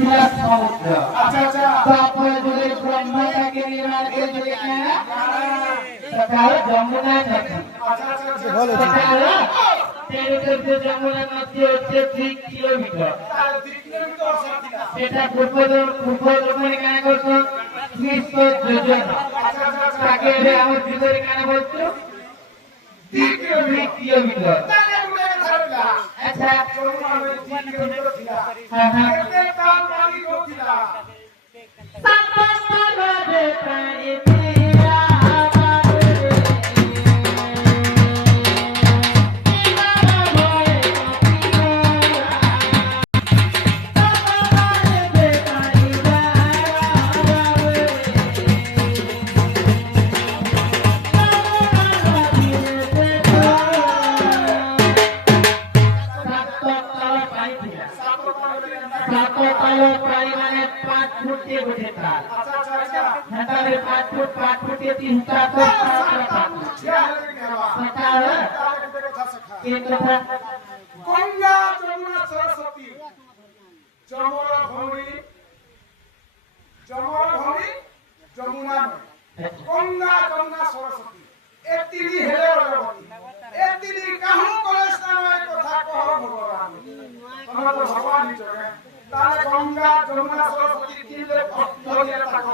ছিল সমুদ্র। আচ্ছা আচ্ছা তারপরে যদি ব্রহ্মাটাকে নির্মাণ করেছিল সেটা হলো যমুনা নদী। আচ্ছা আচ্ছা সেটা হলো তেরো যমুনা নদী হচ্ছে 3 কিলোমিটার। তাহলে 3 কিলোমিটার সাথীরা সেটা পূর্ব দক্ষিণ কেন করছো 300 যোজনা। তাকে আমার ভিতরে কেন বলছো 3 কিলোমিটার। তাহলে উড়ে ছাড়লা আচ্ছা যমুনা নদী 3 কিলোমিটার ছিল হ্যাঁ হ্যাঁ এতে কাল পানি গতিলা গঙ্গা যমুনা সরস্বতী যমুনা ভূমি যমুনা গঙ্গা যমুনা সরস্বতী এতিনি হেলে অজগতি এতিনি কাহু কলেজ নামে কথা কহ ভগবান তোমরা তো ভগবান নিচে তাহলে গঙ্গা যমুনা সরস্বতী তিনটে ভক্ত দিয়ে তাকো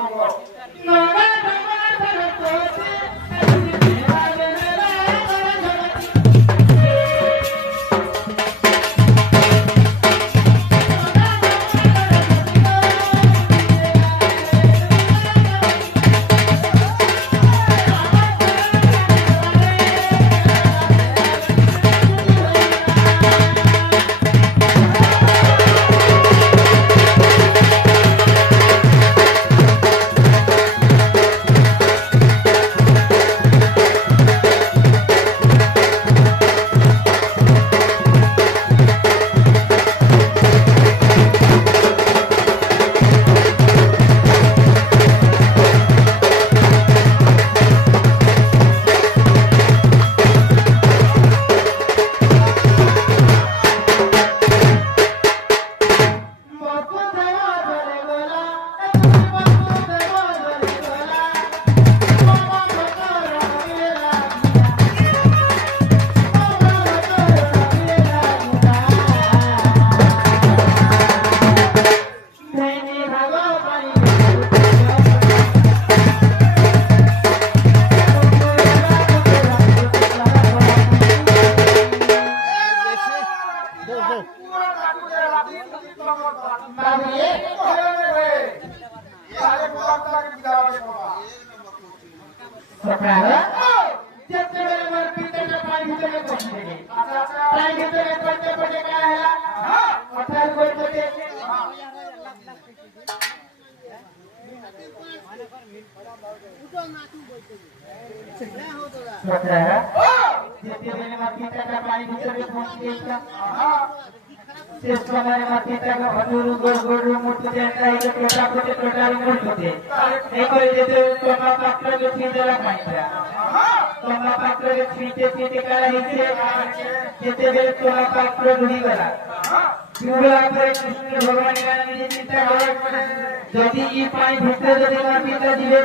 যদি এই পানি ভিতরে যদি আমার পিতা দিবে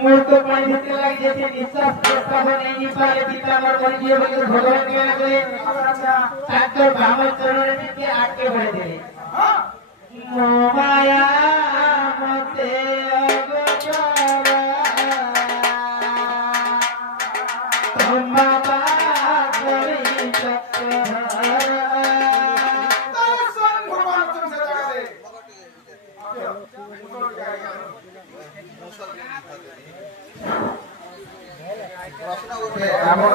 মূর্ত পানি ভিতরে লাগে যেতে নিঃশ্বাস প্রস্তাব নেই পারে পিতা আমার মনে দিয়ে বলে ভগবান জ্ঞান করে তারপর ব্রাহ্মণ চরণে থেকে আটকে পড়ে দেবে মায়া মতে Amor